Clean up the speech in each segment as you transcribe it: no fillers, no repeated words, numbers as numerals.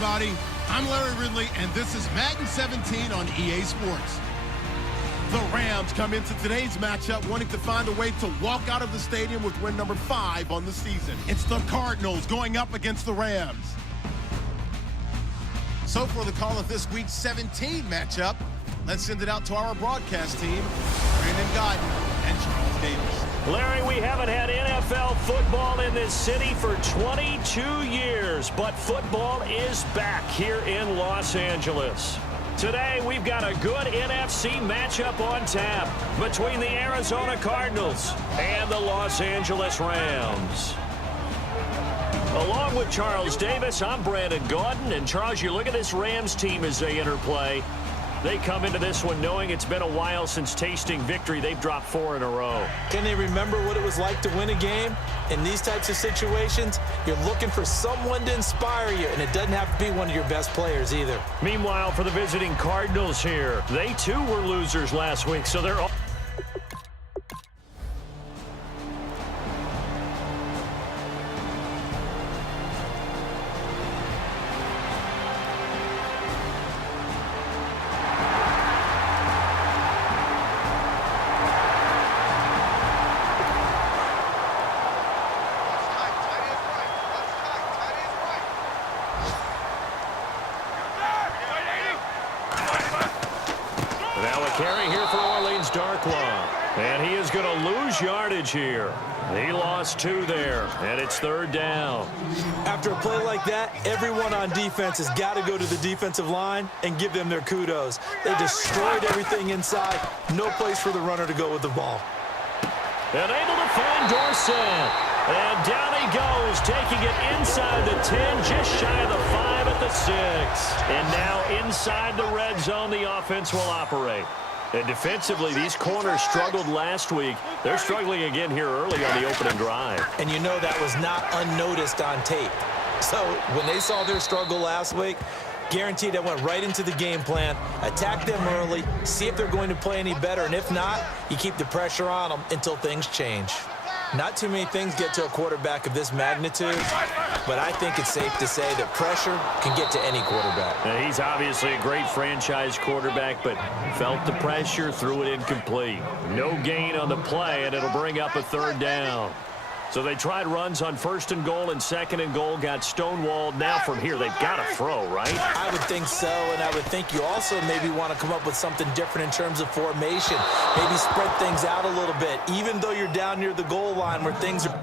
everybody. I'm Larry Ridley, and this is Madden 17 on EA Sports. The Rams come into today's matchup wanting to find a way to walk out of the stadium with win number 5 on the season. It's the Cardinals going up against the Rams. So for the call of this week's 17 matchup, let's send it out to our broadcast team, Brandon Godden and Charles Davis. Larry, we haven't had NFL football in this city for 22 years, but football is back here in Los Angeles. Today, we've got a good NFC matchup on tap between the Arizona Cardinals and the Los Angeles Rams. Along with Charles Davis, I'm Brandon Gaudin. And Charles, you look at this Rams team as they interplay. They come into this one knowing it's been a while since tasting victory. They've dropped 4 in a row. Can they remember what it was like to win a game? In these types of situations, you're looking for someone to inspire you, and it doesn't have to be one of your best players either. Meanwhile, for the visiting Cardinals here, they too were losers last week, so they're all... Carry here for Orleans Darkwa. And he is going to lose yardage here. He lost 2 there, and it's 3rd down. After a play like that, everyone on defense has got to go to the defensive line and give them their kudos. They destroyed everything inside. No place for the runner to go with the ball. And able to find Dorsett. And down he goes, taking it inside the 10, just shy of the 5 at the 6. And now inside the red zone, the offense will operate. And defensively, these corners struggled last week. They're struggling again here early on the opening drive. And you know that was not unnoticed on tape. So when they saw their struggle last week, guaranteed that went right into the game plan. Attack them early, see if they're going to play any better. And if not, you keep the pressure on them until things change. Not too many things get to a quarterback of this magnitude, but I think it's safe to say that pressure can get to any quarterback. Now, he's obviously a great franchise quarterback, but felt the pressure, threw it incomplete. No gain on the play, and it'll bring up a 3rd down. So they tried runs on 1st and goal and 2nd and goal, got stonewalled. Now from here, they've got to throw, right? I would think so, and I would think you also maybe want to come up with something different in terms of formation. Maybe spread things out a little bit, even though you're down near the goal line where things are...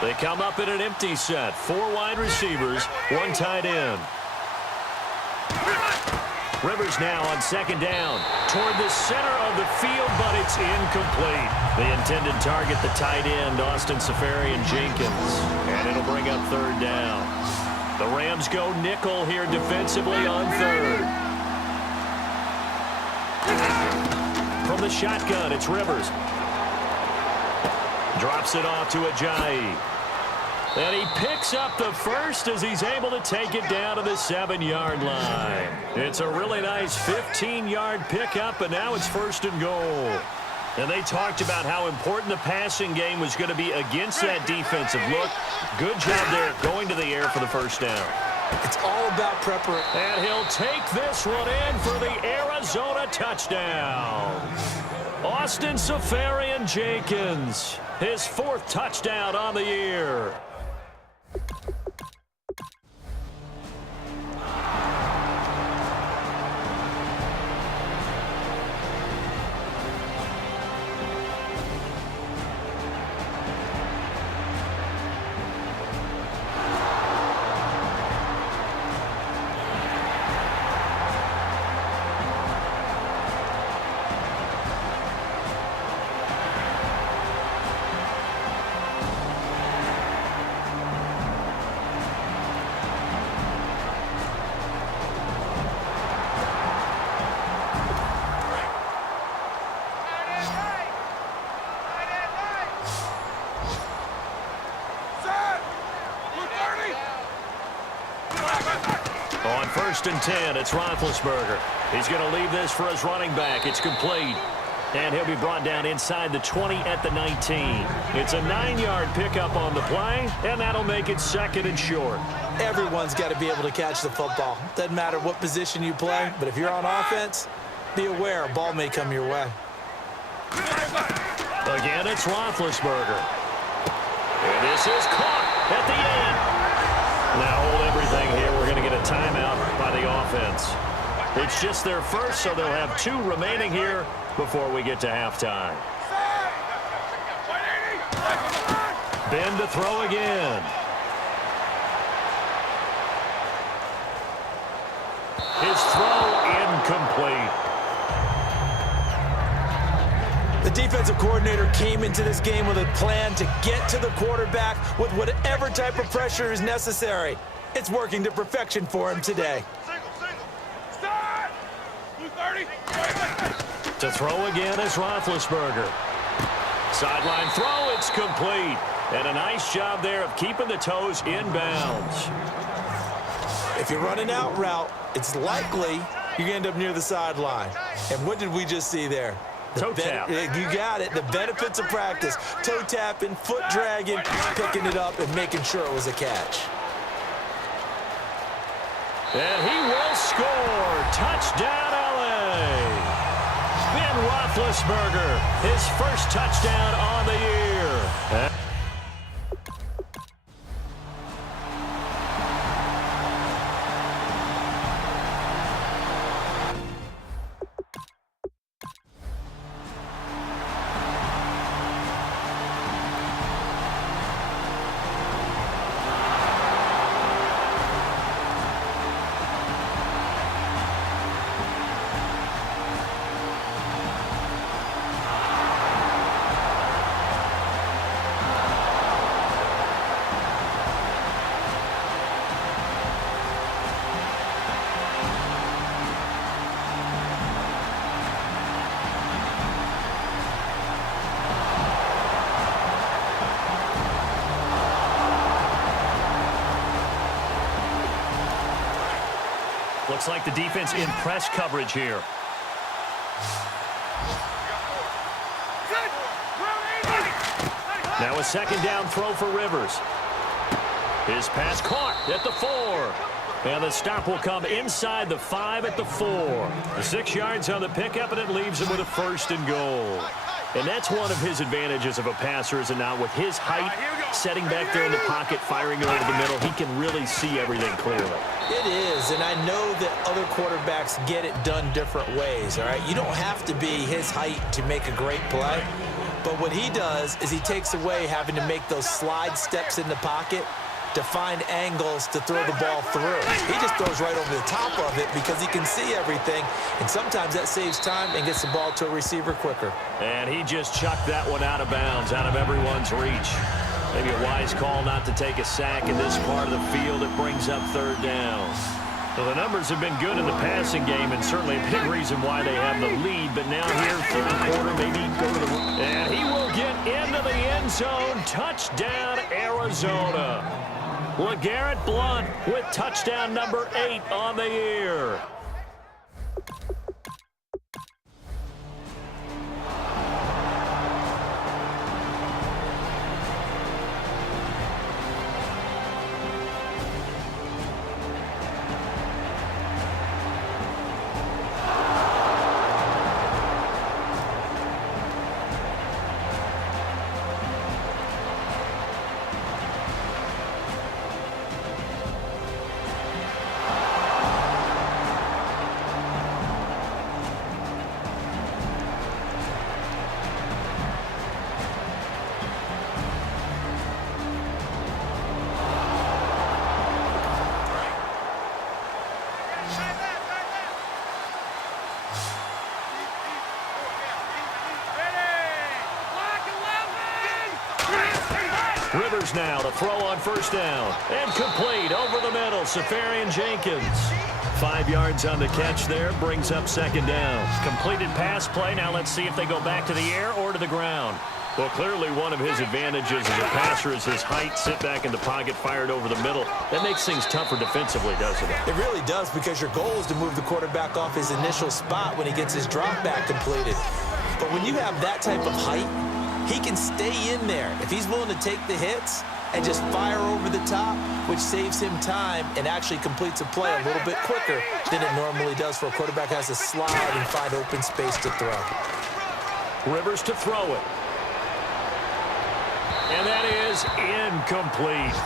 They come up in an empty set. 4 wide receivers, 1 tight end. Rivers now on 2nd down. Toward the center of the field, but it's incomplete. The intended target, the tight end, Austin Seferian-Jenkins. And it'll bring up 3rd down. The Rams go nickel here defensively on 3rd. From the shotgun, it's Rivers. Drops it off to Ajayi. And he picks up the first as he's able to take it down to the 7-yard line. It's a really nice 15-yard pickup, and now it's 1st and goal. And they talked about how important the passing game was going to be against that defensive look. Good job there going to the air for the 1st down. It's all about preparation. And he'll take this one in for the Arizona touchdown. Austin Seferian-Jenkins, his 4th touchdown on the year. On 1st and 10, it's Roethlisberger. He's going to leave this for his running back. It's complete. And he'll be brought down inside the 20 at the 19. It's a 9-yard pickup on the play, and that'll make it 2nd and short. Everyone's got to be able to catch the football. Doesn't matter what position you play, but if you're on offense, be aware a ball may come your way. Again, it's Roethlisberger. And this is caught at the 8. Now hold everything here. We're going to get a timeout by the offense. It's just their first, so they'll have 2 remaining here before we get to halftime. Ben to throw again. His throw incomplete. The defensive coordinator came into this game with a plan to get to the quarterback with whatever type of pressure is necessary. It's working to perfection for him today. To throw again is Roethlisberger. Sideline throw, it's complete. And a nice job there of keeping the toes in bounds. If you're running out route, it's likely you're going to end up near the sideline. And what did we just see there? Toe tap. You got it. The benefits of practice. Toe tapping, foot dragging, picking it up, and making sure it was a catch. And he will score. Touchdown, LA. Ben Roethlisberger, his first touchdown on the year. Looks like the defense in press coverage here. Now a 2nd down throw for Rivers. His pass caught at the 4. And the stop will come inside the 5 at the 4. The 6 yards on the pickup, and it leaves him with a 1st and goal. And that's one of his advantages of a passer, is it not? With his height, setting back there in the pocket, firing over the middle, he can really see everything clearly. It is, and I know that other quarterbacks get it done different ways, all right? You don't have to be his height to make a great play, But what he does is he takes away having to make those slide steps in the pocket to find angles to throw the ball through. He just throws right over the top of it because he can see everything, and sometimes that saves time and gets the ball to a receiver quicker. And he just chucked that one out of bounds, out of everyone's reach. Maybe a wise call not to take a sack in this part of the field. It brings up third down. So the numbers have been good in the passing game, and certainly a big reason why they have the lead. But now here, third quarter, maybe go to the... And he will get into the end zone. Touchdown, Arizona. LeGarrette Blount with touchdown number 8 on the year. Rivers now to throw on first down. And complete over the middle. Safarian Jenkins. 5 yards on the catch there. Brings up second down. Completed pass play. Now let's see if they go back to the air or to the ground. Well, clearly one of his advantages as a passer is his height. Sit back in the pocket, fired over the middle. That makes things tougher defensively, doesn't it? It really does, because your goal is to move the quarterback off his initial spot when he gets his drop back completed. But when you have that type of height, he can stay in there if he's willing to take the hits and just fire over the top, which saves him time and actually completes a play a little bit quicker than it normally does for a quarterback who has to slide and find open space to throw. Rivers to throw it. And that is incomplete.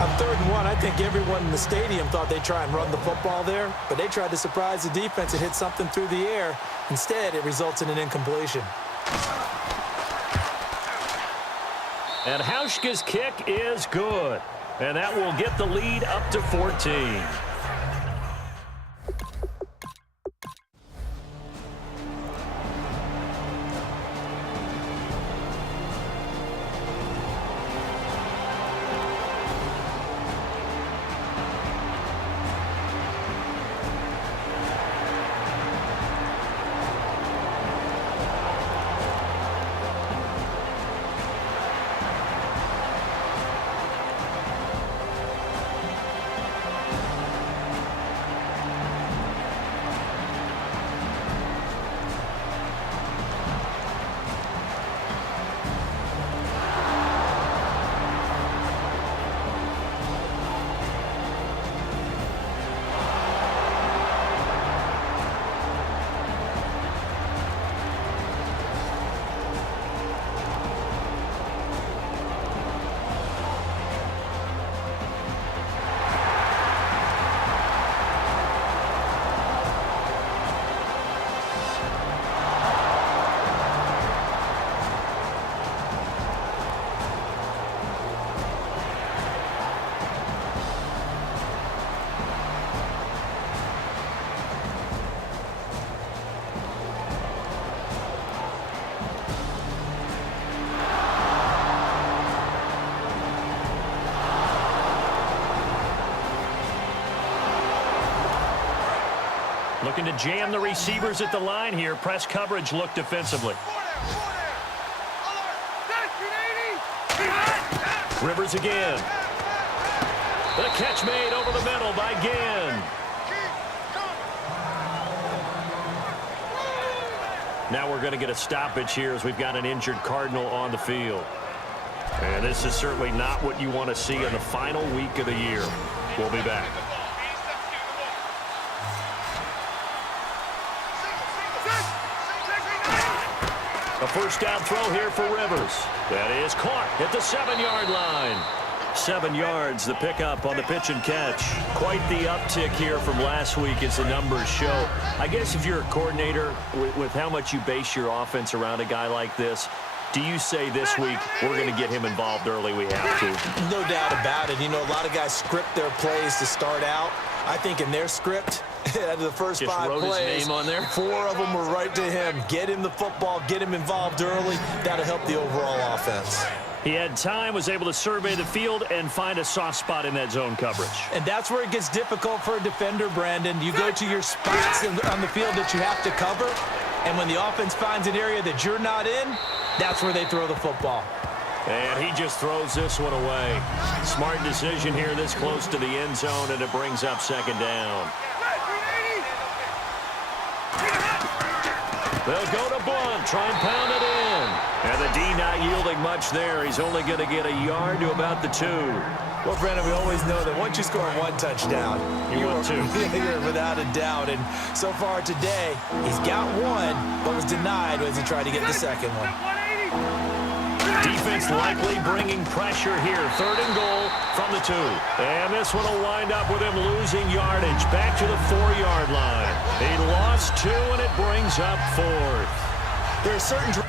On 3rd and 1, I think everyone in the stadium thought they'd try and run the football there, but they tried to surprise the defense and hit something through the air. Instead, it results in an incompletion. And Hauschka's kick is good. And that will get the lead up to 14. Looking to jam the receivers at the line here. Press coverage look defensively. Rivers again. The catch made over the middle by Ginn. Now we're going to get a stoppage here as we've got an injured Cardinal on the field. And this is certainly not what you want to see in the final week of the year. We'll be back. A first down throw here for Rivers. That is caught at the 7-yard line. 7 yards, the pickup on the pitch and catch. Quite the uptick here from last week as the numbers show. I guess if you're a coordinator, with how much you base your offense around a guy like this, do you say this week, we're going to get him involved early, we have to? No doubt about it. You know, a lot of guys script their plays to start out. I think in their script, out of the first just 5 wrote plays, his name on there. 4 of them were right to him. Get him the football, get him involved early. That'll help the overall offense. He had time, was able to survey the field and find a soft spot in that zone coverage. And that's where it gets difficult for a defender, Brandon. You go to your spots on the field that you have to cover, and when the offense finds an area that you're not in, that's where they throw the football. And he just throws this one away. Smart decision here this close to the end zone, and it brings up 2nd down. They'll go to Blunt, try and pound it in. And the D not yielding much there. He's only going to get a yard to about the 2. Well, Brandon, we always know that once you score 1 touchdown, you're 2. You're without a doubt. And so far today, he's got 1, but was denied as he tried to get the second one. Defense likely bringing pressure here. 3rd and goal from the 2. And this one will wind up with him losing yardage. Back to the 4-yard line. He lost 2, and it brings up 4th. There are certain...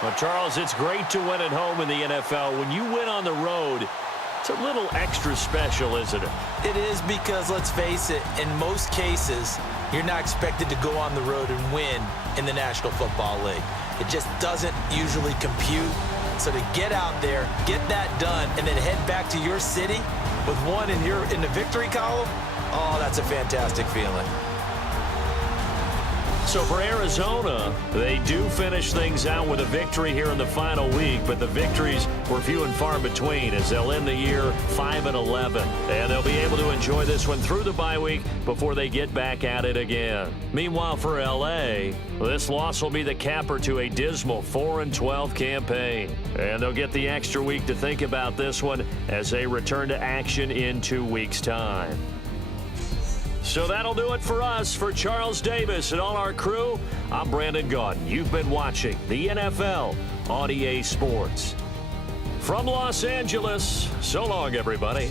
Well, Charles, it's great to win at home in the NFL. When you win on the road, it's a little extra special, isn't it? It is because, let's face it, in most cases, you're not expected to go on the road and win in the National Football League. It just doesn't usually compute. So to get out there, get that done, and then head back to your city with 1 in the victory column, oh, that's a fantastic feeling. So for Arizona, they do finish things out with a victory here in the final week, but the victories were few and far between as they'll end the year 5-11. And they'll be able to enjoy this one through the bye week before they get back at it again. Meanwhile, for L.A., this loss will be the capper to a dismal 4-12 campaign. And they'll get the extra week to think about this one as they return to action in 2 weeks' time. So that'll do it for us. For Charles Davis and all our crew, I'm Brandon Gaudin. You've been watching the NFL on EA Sports. From Los Angeles, so long, everybody.